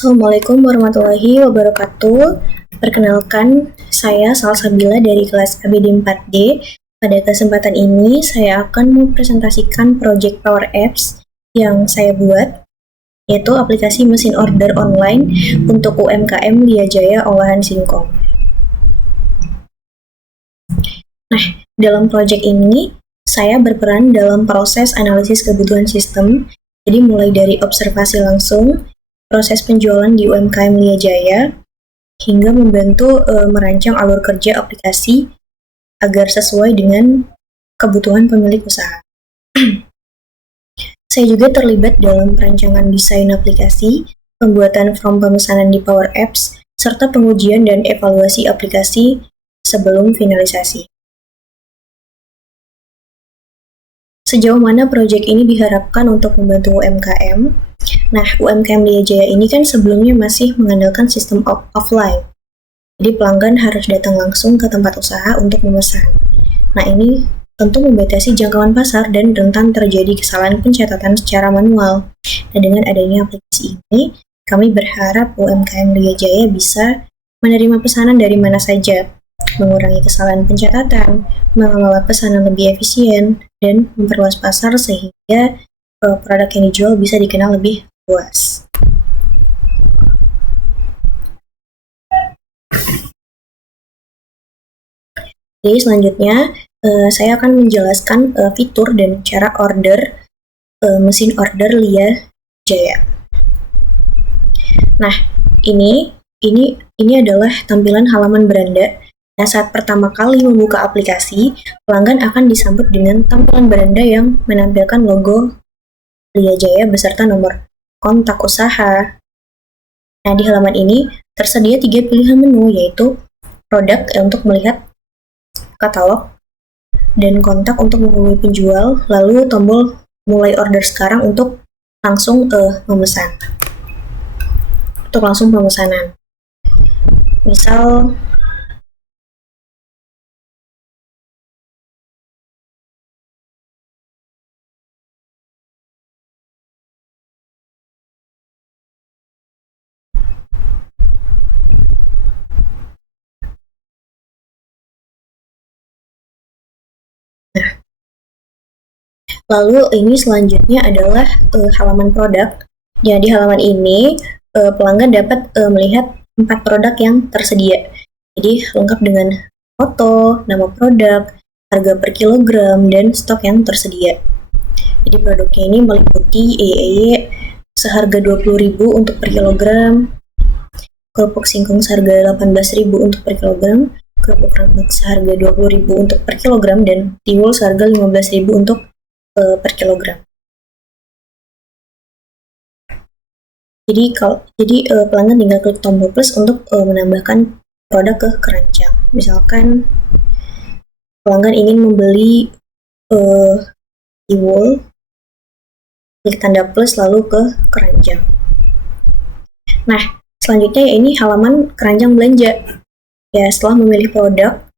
Assalamualaikum warahmatullahi wabarakatuh. Perkenalkan, saya Salsabila dari kelas ABD 4D. Pada kesempatan ini, saya akan mempresentasikan project Power Apps yang saya buat, yaitu aplikasi mesin order online untuk UMKM Lia Jaya Olahan Singkong. Nah, dalam project ini, saya berperan dalam proses analisis kebutuhan sistem, jadi mulai dari observasi langsung, proses penjualan di UMKM Lia Jaya, hingga membantu merancang alur kerja aplikasi agar sesuai dengan kebutuhan pemilik usaha. Saya juga terlibat dalam perancangan desain aplikasi, pembuatan form pemesanan di Power Apps, serta pengujian dan evaluasi aplikasi sebelum finalisasi. Sejauh mana proyek ini diharapkan untuk membantu UMKM? Nah, UMKM Lia Jaya ini kan sebelumnya masih mengandalkan sistem offline. Jadi pelanggan harus datang langsung ke tempat usaha untuk memesan. Nah, ini tentu membatasi jangkauan pasar dan rentan terjadi kesalahan pencatatan secara manual. Nah, dengan adanya aplikasi ini, kami berharap UMKM Lia Jaya bisa menerima pesanan dari mana saja, mengurangi kesalahan pencatatan, mengelola pesanan lebih efisien, dan memperluas pasar sehingga produk yang dijual bisa dikenal lebih luas. Jadi selanjutnya saya akan menjelaskan fitur dan cara order mesin order Lia Jaya. Nah, ini adalah tampilan halaman beranda. Nah, saat pertama kali membuka aplikasi, pelanggan akan disambut dengan tampilan beranda yang menampilkan logo Lia Jaya beserta nomor kontak usaha. Nah, di halaman ini tersedia 3 pilihan menu, yaitu produk untuk melihat katalog, dan kontak untuk menghubungi penjual, lalu tombol mulai order sekarang untuk langsung memesan. Untuk langsung pemesanan. Misal lalu ini selanjutnya adalah halaman produk. Ya, di halaman ini pelanggan dapat melihat 4 produk yang tersedia. Jadi lengkap dengan foto, nama produk, harga per kilogram, dan stok yang tersedia. Jadi produknya ini meliputi EEY seharga 20.000 untuk per kilogram, kerupuk singkong seharga 18.000 untuk per kilogram, kerupuk rambut seharga 20.000 untuk per kilogram, dan tiwul seharga 15.000 untuk per kilogram. Jadi pelanggan tinggal klik tombol plus untuk menambahkan produk ke keranjang. Misalkan pelanggan ingin membeli tiwul, klik tanda plus lalu ke keranjang. Nah, selanjutnya ini halaman keranjang belanja. Ya, setelah memilih produk,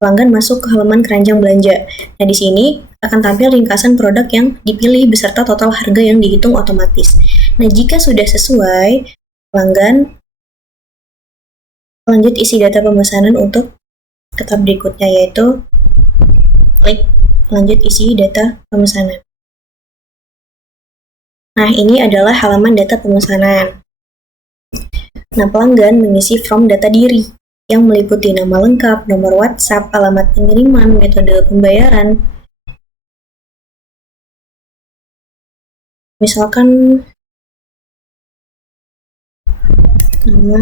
pelanggan masuk ke halaman keranjang belanja. Nah, di sini akan tampil ringkasan produk yang dipilih beserta total harga yang dihitung otomatis. Nah, jika sudah sesuai, pelanggan lanjut isi data pemesanan untuk ke tahap berikutnya, yaitu klik lanjut isi data pemesanan. Nah, ini adalah halaman data pemesanan. Nah, pelanggan mengisi form data diri yang meliputi nama lengkap, nomor WhatsApp, alamat pengiriman, metode pembayaran. Misalkan nama,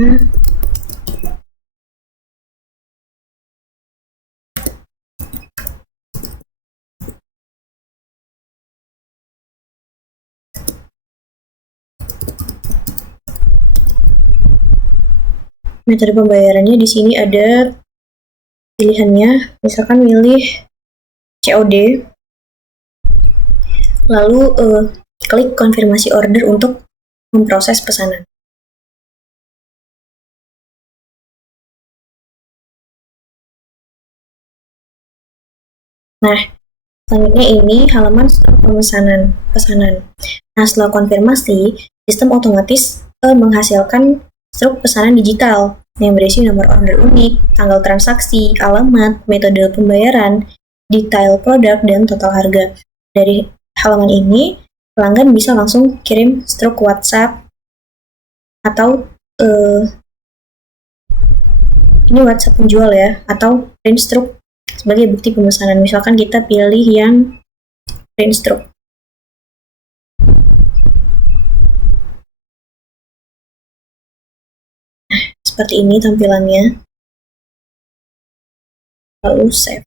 metode pembayarannya di sini ada pilihannya, misalkan milih COD, lalu klik konfirmasi order untuk memproses pesanan. Nah, selanjutnya ini halaman pesanan. Nah, setelah konfirmasi, sistem otomatis menghasilkan struk pesanan digital yang berisi nomor order unik, tanggal transaksi, alamat, metode pembayaran, detail produk, dan total harga. Dari halaman ini, pelanggan bisa langsung kirim struk WhatsApp atau ini WhatsApp penjual ya, atau print struk sebagai bukti pemesanan. Misalkan kita pilih yang print struk. Seperti ini tampilannya. Lalu save.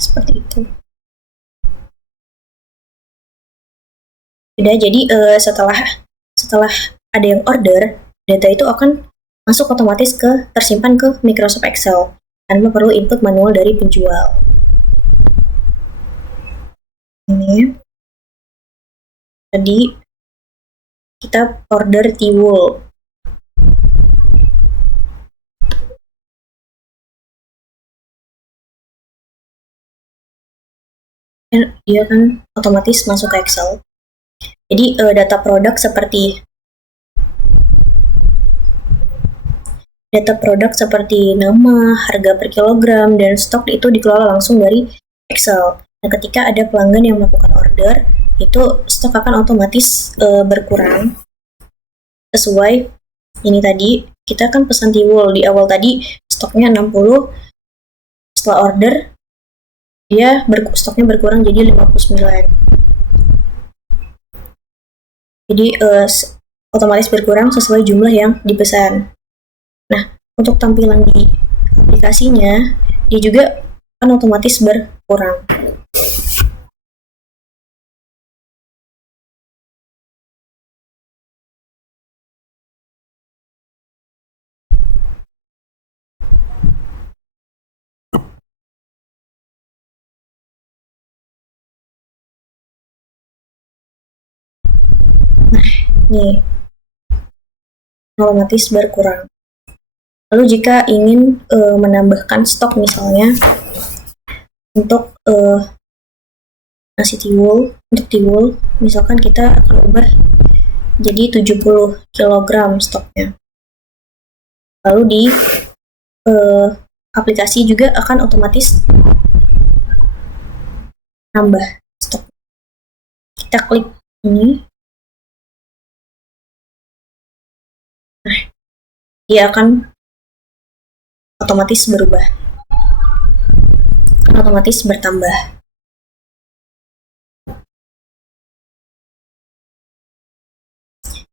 Seperti itu. Udah, jadi setelah ada yang order, data itu akan masuk otomatis tersimpan ke Microsoft Excel tanpa perlu input manual dari penjual. Ini tadi kita order tiwul. Dan dia kan otomatis masuk ke Excel. Jadi data produk seperti nama, harga per kilogram, dan stok itu dikelola langsung dari Excel. Nah, ketika ada pelanggan yang melakukan order, itu stok akan otomatis berkurang sesuai ini tadi. Kita kan pesan tiwul di awal tadi stoknya 60, setelah order dia stoknya berkurang jadi 59. Jadi otomatis berkurang sesuai jumlah yang dipesan. Nah, untuk tampilan di aplikasinya, dia juga akan otomatis berkurang. Nah, nih, otomatis berkurang. Lalu jika ingin menambahkan stok misalnya untuk nasi tiwul, untuk tiwul, misalkan kita akan ubah jadi 70 kg stoknya. Lalu di aplikasi juga akan otomatis nambah stok. Kita klik ini. Nah, dia akan otomatis berubah, otomatis bertambah.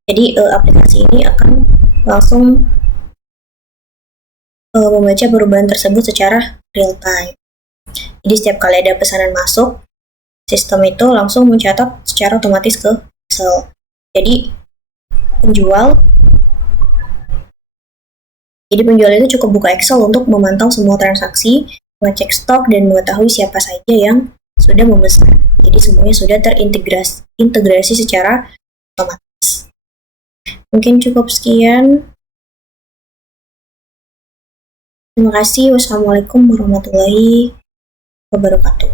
Jadi aplikasi ini akan langsung membaca perubahan tersebut secara real time. Jadi setiap kali ada pesanan masuk, sistem itu langsung mencatat secara otomatis ke Excel. Jadi penjual itu cukup buka Excel untuk memantau semua transaksi, mengecek stok, dan mengetahui siapa saja yang sudah memesan. Jadi semuanya sudah terintegrasi secara otomatis. Mungkin cukup sekian. Terima kasih. Wassalamualaikum warahmatullahi wabarakatuh.